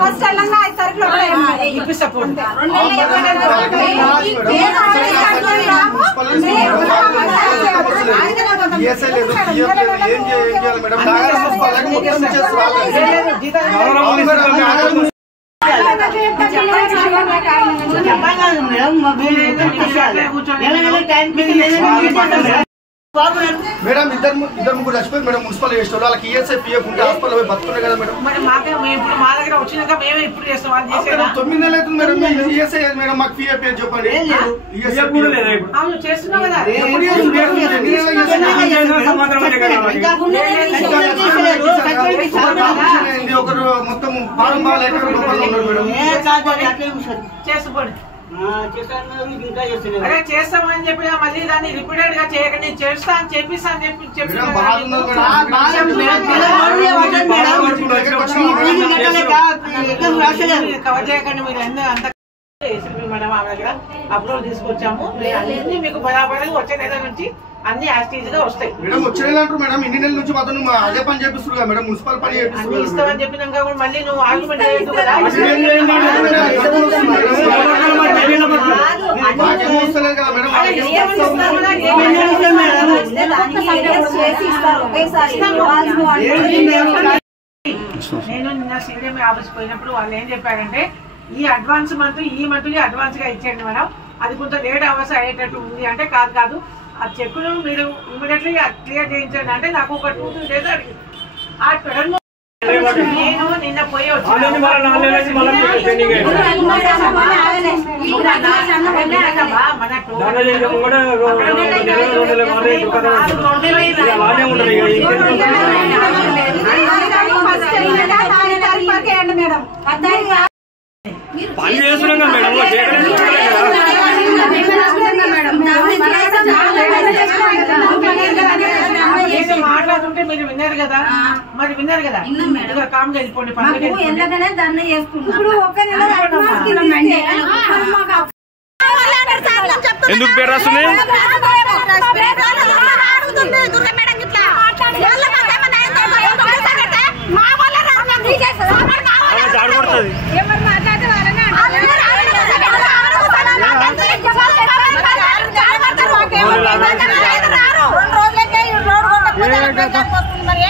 First Telangana 5 తారీఖులో madam ఇద్దరు ముగ్గురు చచ్చిపోయి మేడం మున్సిపల్ చేస్తారు వాళ్ళకి ఈఎస్ఐ పిఎఫ్ ఉంటే హాస్పిటల్ పోయి బతుకున్నాయి కదా మేడం. మా దగ్గర వచ్చినాక మేము ఇప్పుడు చేస్తాం 9 నెలలు అవుతుంది మేడం. ఈఎస్ఐ మేడం మాకు పిఎఫ్ అని చెప్పండి. చేస్తున్నాం కదా ఒకరు మొత్తం పారం బాగా చేసుకోండి. అదే చేస్తామని చెప్పి మళ్ళీ దాన్ని రిపీటెడ్ గా చేయకండి. చేస్తా అని చెప్పిస్తా అని చెప్పి కవర్ చేయకండి. మీరు అంత మేడం ఆమె దగ్గర అప్రూవల్ తీసుకొచ్చాము. అన్ని మీకు బరాబరి వచ్చే నెల నుంచి అన్ని యాక్టివ్ గా వస్తాయి. మేడం వచ్చే నెల అంటారు మేడం. ఇన్ని నెలల నుంచి మాత్రం అదే పని చేపిస్తున్నా మేడం. మున్సిపల్ పని అన్ని ఇస్తామని చెప్పినాక కూడా మళ్ళీ నువ్వు ఆర్గ్యుమెంట్ చేయొద్దు కదా. నేను నిన్న సీఎం ఆఫీస్ పోయినప్పుడు వాళ్ళు ఏం చెప్పారంటే ఈ అడ్వాన్స్ మంత్ అడ్వాన్స్ గా ఇచ్చేయండి మేడం. అది కొంత లేట్ అవర్స్ అయ్యేటట్టు ఉంది అంటే కాదు ఆ చెక్కులు మీరు ఇమీడియట్లీ క్లియర్ చేయించండి అంటే నాకు ఒక 2-3 డేస్ అడిగింది. ఆ నేను నిన్న పోయి వచ్చాను. మాట్లాడుతుంటే మీరు విన్నారు కదా. మరి విన్నారు కదా. కామ్ వెళ్ళిపోండి. ఎందుకు పేరు రాస్తుంది? మరి